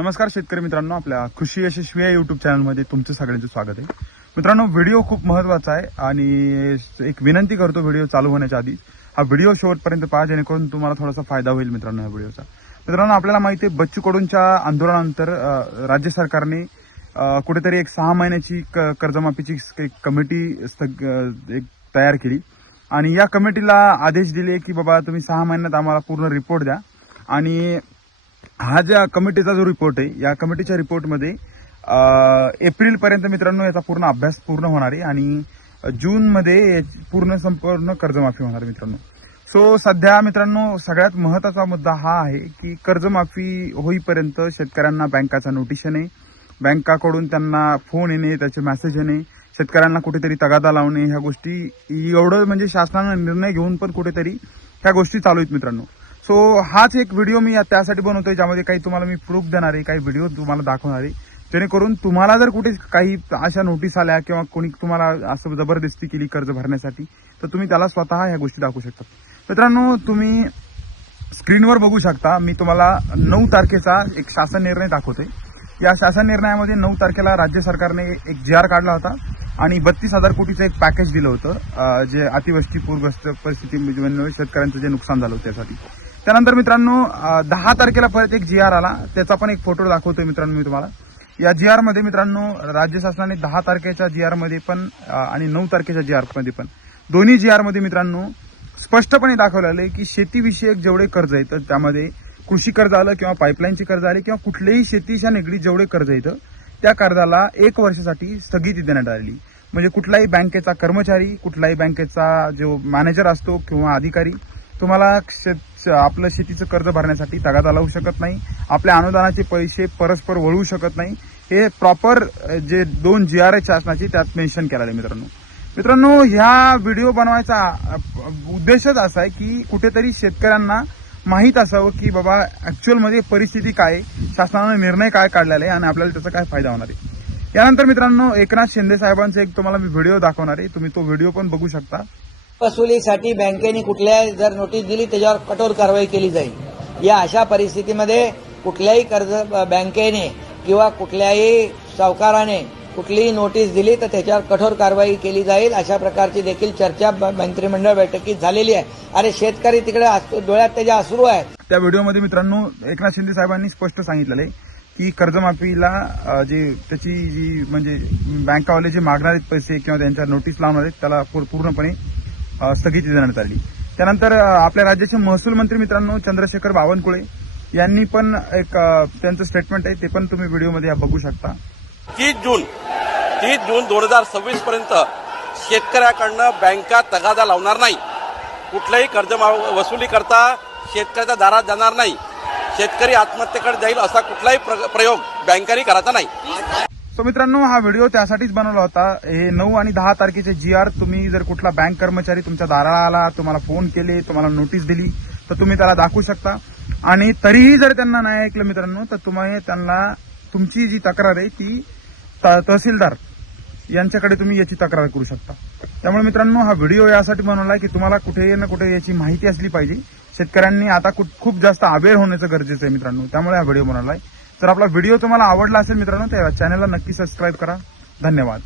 नमस्कार शेतकरी मित्रांनो आपल्या कृषी यशस्वी या युट्यूब चॅनलमध्ये तुमचं सगळ्यांचं स्वागत आहे. मित्रांनो व्हिडिओ खूप महत्त्वाचा आहे आणि एक विनंती करतो व्हिडिओ चालू होण्याच्या आधी. हा व्हिडिओ शेवटपर्यंत पहा जेणेकरून तुम्हाला थोडासा फायदा होईल मित्रांनो या व्हिडिओचा मित्रांनो आपल्याला माहिती आहे बच्चू कडूंच्या आंदोलनानंतर राज्य सरकारने कुठेतरी एक सहा महिन्याची क- कर्जमाफीची एक कमिटी स्थग- एक तयार केली. आणि या कमिटीला आदेश दिले की बाबा तुम्ही सहा महिन्यात आम्हाला पूर्ण रिपोर्ट द्या. आणि हा ज्या कमिटीचा जो रिपोर्ट आहे या कमिटीच्या रिपोर्टमध्ये एप्रिल पर्यंत मित्रांनो याचा पूर्ण अभ्यास पूर्ण होणार आहे आणि जून मध्ये पूर्ण संपूर्ण कर्जमाफी होणार मित्रांनो. सो सध्या मित्रांनो सगळ्यात महत्त्वाचा मुद्दा हा आहे की कर्जमाफी होईपर्यंत शेतकऱ्यांना बँकाचा नोटीस येणे बँकाकडून त्यांना फोन येणे त्याचे मेसेज येणे शेतकऱ्यांना कुठेतरी तगादा लावणे ह्या गोष्टी एवढं म्हणजे शासनानं निर्णय घेऊन पण कुठेतरी ह्या गोष्टी चालू आहेत मित्रांनो. सो हाच एक व्हिडिओ मी त्यासाठी बनवतोय ज्यामध्ये काही तुम्हाला मी प्रूफ देणार आहे काही व्हिडिओ तुम्हाला दाखवणार आहे. जेणेकरून तुम्हाला जर कुठे काही अशा नोटीस आल्या किंवा कोणी तुम्हाला असं जबरदस्ती केली कर्ज भरण्यासाठी तर तुम्ही त्याला स्वतः ह्या गोष्टी दाखवू शकता. मित्रांनो तुम्ही स्क्रीनवर बघू शकता मी तुम्हाला नऊ तारखेचा एक शासन निर्णय दाखवतोय. या शासन निर्णयामध्ये नऊ तारखेला राज्य सरकारने एक जी आर काढला होता आणि बत्तीस हजार कोटीचं एक पॅकेज दिलं होतं जे अतिवृष्टी पूरग्रस्त परिस्थिती म्हणजे शेतकऱ्यांचं जे नुकसान झालं होतं त्यासाठी. त्यानंतर मित्रांनो दहा तारखेला परत एक जी आर आला. त्याचा पण एक फोटो दाखवतोय मित्रांनो मी तुम्हाला. या जी आरमध्ये मित्रांनो राज्य शासनाने दहा तारखेच्या जी आरमध्ये पण आणि नऊ तारखेच्या जी आरमध्ये पण. दोन्ही जी आरमध्ये मित्रांनो स्पष्टपणे दाखवलेलं आहे की शेतीविषयक जेवढे कर्ज आहेत त्यामध्ये कृषी कर्ज आलं किंवा पाईपलाईनचे कर्ज आले किंवा कुठलेही शेतीच्या निगडीत जेवढे कर्ज येतं त्या कर्जाला एक वर्षासाठी स्थगिती देण्यात आलेली. म्हणजे कुठलाही बँकेचा कर्मचारी कुठलाही बँकेचा जो मॅनेजर असतो किंवा अधिकारी तुम्हाला शेत आपलं शेतीचं कर्ज भरण्यासाठी तगादा लावू शकत नाही. आपल्या अनुदानाचे पैसे परस्पर वळवू शकत नाही. हे प्रॉपर जे दोन जी आर आहेत शासनाची त्यात मेन्शन केलेलं आहे मित्रांनो. मित्रांनो ह्या व्हिडिओ बनवायचा उद्देशच असा आहे की कुठेतरी शेतकऱ्यांना माहीत असावं की बाबा ॲक्च्युअलमध्ये परिस्थिती काय आहे, शासनाने निर्णय काय काढलेला आहे आणि आपल्याला त्याचा काय फायदा होणार आहे. यानंतर मित्रांनो एकनाथ शिंदे साहेबांचा एक तुम्हाला मी व्हिडिओ दाखवणार आहे. तुम्ही तो व्हिडिओ पण बघू शकता. वसुलीसाठी बँकेने कुठल्या जर नोटीस दिली त्याच्यावर कठोर कारवाई केली जाईल. या अशा परिस्थितीमध्ये कुठल्याही कर्ज बँकेने किंवा कुठल्याही सावकाराने कुठलीही नोटीस दिली तर त्याच्यावर कठोर कारवाई केली जाईल. अशा प्रकारची देखील चर्चा मंत्रिमंडळ बैठकीत झालेली आहे. अरे शेतकरी तिकडे डोळ्यात त्याच्या असुरू आहेत. त्या व्हिडिओमध्ये मित्रांनो एकनाथ शिंदे साहेबांनी स्पष्ट सांगितलेलं आहे की कर्जमाफीला जे त्याची जी म्हणजे बँकावाले जे मागणार आहेत पैसे किंवा त्यांच्या नोटीस लावणार आहेत त्याला पूर्णपणे स्थगिती देण्यात आली त्यानंतर आपल्या राज्याचे महसूल मंत्री मित्रांनो चंद्रशेखर बावनकुळे यांनी पण एक त्यांचं स्टेटमेंट आहे ते पण तुम्ही व्हिडिओमध्ये बघू शकता. तीस जून तीस जून दोन हजार सव्वीस पर्यंत शेतकऱ्याकडनं बँका तगादा लावणार नाही. कुठल्याही कर्ज वसुली करता शेतकऱ्याच्या दारात जाणार नाही. शेतकरी आत्महत्येकडे जाईल असा कुठलाही प्र- प्रयोग बँकांनी करायचा नाही. सो मित्रांनो हा व्हिडिओ त्यासाठीच बनवला होता. हे नऊ आणि दहा तारखेचे जी आर तुम्ही जर कुठला बँक कर्मचारी तुमच्या दाराला आला तुम्हाला फोन केले तुम्हाला नोटीस दिली तर तुम्ही त्याला दाखवू शकता. आणि तरीही जर त्यांना नाही ऐकलं मित्रांनो तर तुम्ही त्यांना तुमची जी तक्रार आहे ती त- तहसीलदार यांच्याकडे तुम्ही याची तक्रार करू शकता. त्यामुळे मित्रांनो हा व्हिडिओ यासाठी बनवला की तुम्हाला कुठे ना कुठे याची माहिती असली पाहिजे. शेतकऱ्यांनी आता कुठ- खूप जास्त अवेअर होण्याचं गरजेचं आहे मित्रांनो. त्यामुळे हा व्हिडिओ बनवला आहे. तर आपला व्हिडिओ तुम्हाला आवडला असेल मित्रांनो तर चॅनलला नक्की सबस्क्राईब करा. धन्यवाद.